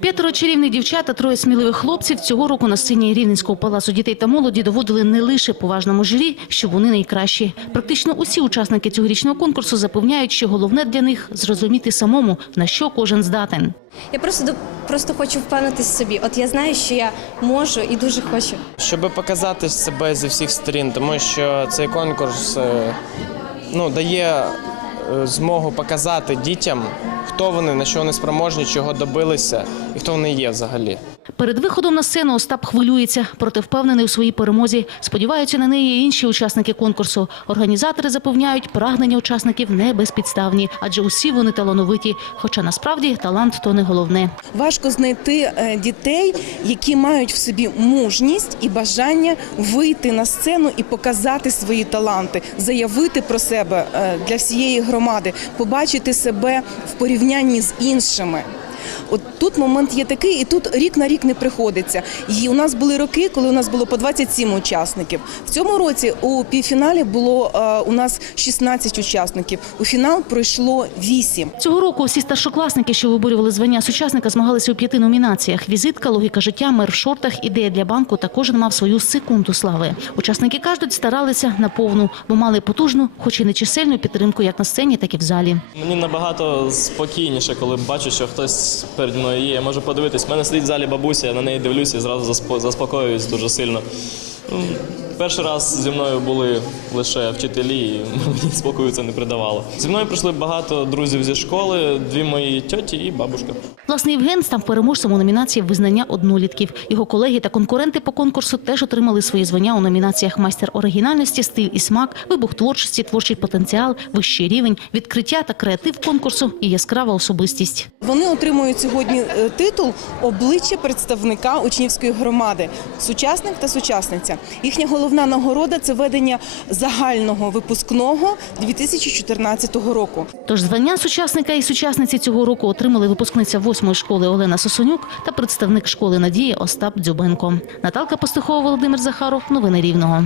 П'ятеро чарівних дівчат та троє сміливих хлопців цього року на сцені Рівненського палацу дітей та молоді доводили не лише поважному журі, що вони найкращі. Практично усі учасники цьогорічного конкурсу запевняють, що головне для них зрозуміти самому, на що кожен здатен. Я просто до- просто хочу впевнитись собі. От я знаю, що я можу і дуже хочу. щоб показати себе зі всіх сторін, тому що цей конкурс е, ну, дає змогу показати дітям, хто вони, на що вони спроможні, чого добилися і хто вони є взагалі. Перед виходом на сцену Остап хвилюється, проте впевнений у своїй перемозі. Сподіваються на неї інші учасники конкурсу. Організатори запевняють, прагнення учасників не безпідставні, адже усі вони талановиті. Хоча насправді талант то не головне. Важко знайти е, дітей, які мають в собі мужність і бажання вийти на сцену і показати свої таланти, заявити про себе е, для всієї громади, побачити себе в порівнянні з іншими. От тут момент є такий, і тут рік на рік не приходиться. І у нас були роки, коли у нас було по 27 учасників. В цьому році у півфіналі було е, у нас 16 учасників. У фінал пройшло 8. Цього року всі старшокласники, що виборювали звання сучасника, змагалися у п'яти номінаціях: візитка, логіка життя, мер в шортах, ідея для банку. Та кожен мав свою секунду слави. Учасники кажуть, старалися на повну, бо мали потужну, хоч і не чисельну підтримку, як на сцені, так і в залі. Мені набагато спокійніше, коли бачу, що хтось перед мною є. Я можу подивитись. У мене сидить в залі бабуся, я на неї дивлюся і зразу заспокоююсь дуже сильно. Ну, Перший раз зі мною були лише вчителі, і мені спокою це не придавало. Зі мною прийшли багато друзів зі школи, дві мої тьоті і бабушка. Власне, Євген став переможцем у номінації визнання однолітків. Його колеги та конкуренти по конкурсу теж отримали свої звання у номінаціях майстер оригінальності, стиль і смак, вибух творчості, творчий потенціал, вищий рівень, відкриття та креатив конкурсу і яскрава особистість. Вони отримують сьогодні е, титул обличчя представника учнівської громади, сучасник та сучасниця. Їхня головна нагорода це ведення загального випускного 2014 року. Тож звання сучасника і сучасниці цього року отримали випускниця восьмої школи Олена Сосонюк та представник школи Надії Остап Дзюбенко. Наталка Пастухова, Володимир Захаров. Новини Рівного.